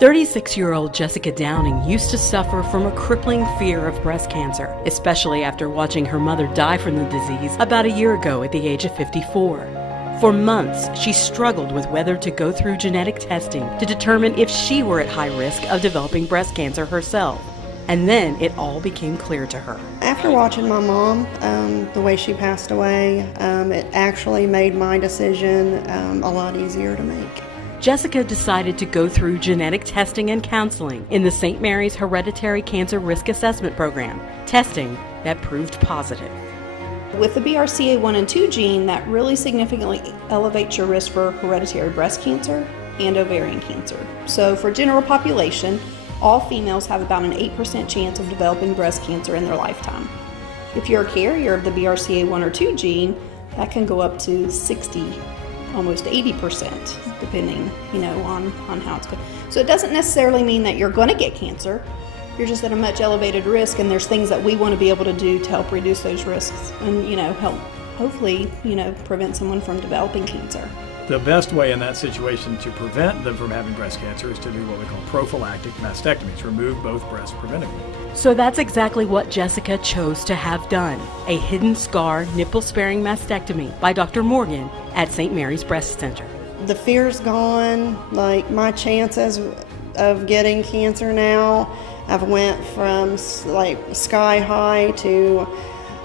36-year-old Jessica Downing used to suffer from a crippling fear of breast cancer, especially after watching her mother die from the disease about a year ago at the age of 54. For months, she struggled with whether to go through genetic testing to determine if she were at high risk of developing breast cancer herself. And then it all became clear to her. After watching my mom, the way she passed away, it actually made my decision a lot easier to make. Jessica decided to go through genetic testing and counseling in the St. Mary's Hereditary Cancer Risk Assessment Program, testing that proved positive. With the BRCA1 and 2 gene, that really significantly elevates your risk for hereditary breast cancer and ovarian cancer. So for general population, all females have about an 8% chance of developing breast cancer in their lifetime. If you're a carrier of the BRCA1 or 2 gene, that can go up to 60, almost 80%, depending, on how it's going. So it doesn't necessarily mean that you're going to get cancer. You're just at a much elevated risk, and there's things that we want to be able to do to help reduce those risks and, help hopefully, prevent someone from developing cancer. The best way in that situation to prevent them from having breast cancer is to do what we call prophylactic mastectomies, remove both breasts preventively. So that's exactly what Jessica chose to have done, a hidden scar nipple-sparing mastectomy by Dr. Morgan at St. Mary's Breast Center. The fear's gone, my chances of getting cancer now, I've went from sky high to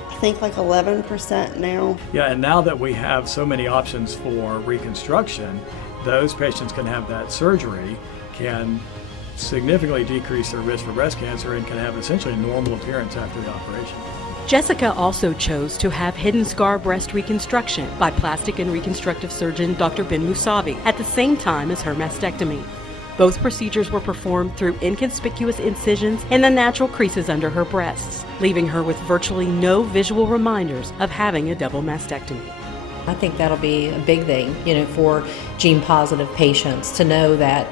I think 11% now. Yeah, and now that we have so many options for reconstruction, those patients can have that surgery, can significantly decrease their risk for breast cancer, and can have essentially a normal appearance after the operation. Jessica also chose to have hidden scar breast reconstruction by plastic and reconstructive surgeon Dr. Ben Musavi at the same time as her mastectomy. Both procedures were performed through inconspicuous incisions in the natural creases under her breasts, leaving her with virtually no visual reminders of having a double mastectomy. I think that'll be a big thing, for gene-positive patients to know that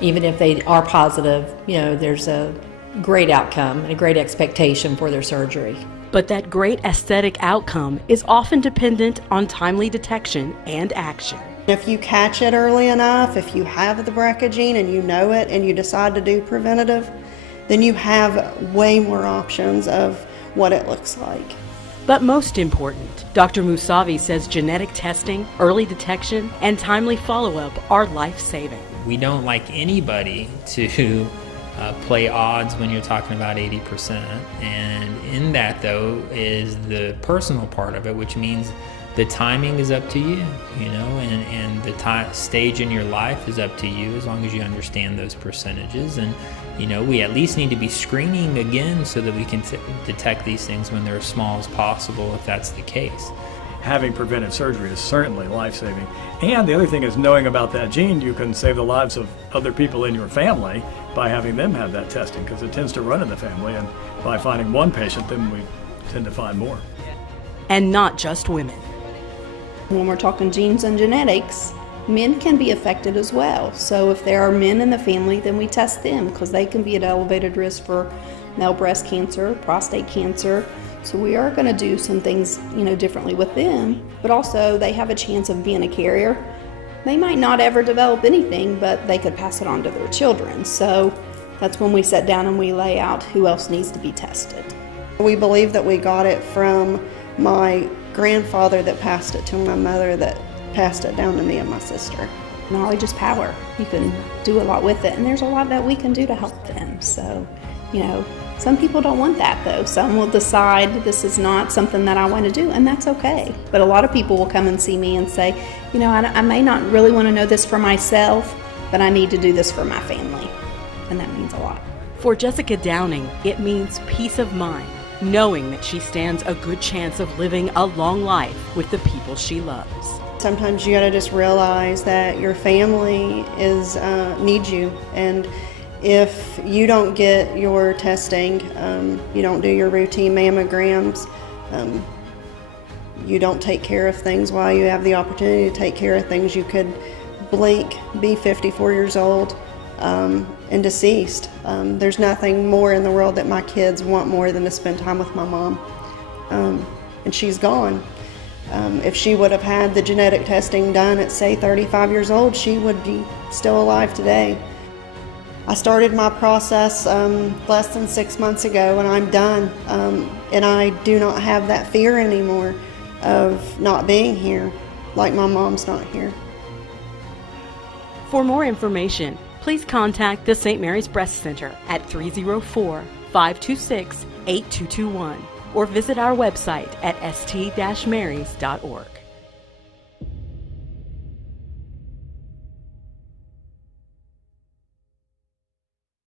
even if they are positive, there's a great outcome and a great expectation for their surgery. But that great aesthetic outcome is often dependent on timely detection and action. If you catch it early enough, if you have the BRCA gene and you know it and you decide to do preventative, then you have way more options of what it looks like. But most important, Dr. Musavi says genetic testing, early detection, and timely follow-up are life-saving. We don't like anybody to play odds when you're talking about 80%. And in that, though, is the personal part of it, which means the timing is up to you, and the stage in your life is up to you as long as you understand those percentages. And, we at least need to be screening again so that we can detect these things when they're as small as possible if that's the case. Having preventive surgery is certainly life-saving. And the other thing is knowing about that gene, you can save the lives of other people in your family by having them have that testing, because it tends to run in the family. And by finding one patient, then we tend to find more. And not just women. When we're talking genes and genetics, men can be affected as well. So if there are men in the family, then we test them because they can be at elevated risk for male breast cancer, prostate cancer. So we are going to do some things, differently with them, but also they have a chance of being a carrier. They might not ever develop anything, but they could pass it on to their children. So that's when we sit down and we lay out who else needs to be tested. We believe that we got it from my grandfather that passed it to my mother that passed it down to me and my sister. Knowledge is power. You can do a lot with it, and there's a lot that we can do to help them. So, some people don't want that though. Some will decide this is not something that I want to do, and that's okay. But a lot of people will come and see me and say, I may not really want to know this for myself, but I need to do this for my family. And that means a lot. For Jessica Downing, it means peace of mind, knowing that she stands a good chance of living a long life with the people she loves. Sometimes you gotta just realize that your family needs you, and if you don't get your testing, you don't do your routine mammograms, you don't take care of things while you have the opportunity to take care of things, you could blink, be 54 years old, and deceased. There's nothing more in the world that my kids want more than to spend time with my mom, and she's gone. If she would have had the genetic testing done at, say, 35 years old, she would be still alive today. I started my process less than 6 months ago, and I'm done. And I do not have that fear anymore of not being here, like my mom's not here. For more information, please contact the St. Mary's Breast Center at 304-526-8221 or visit our website at st-marys.org.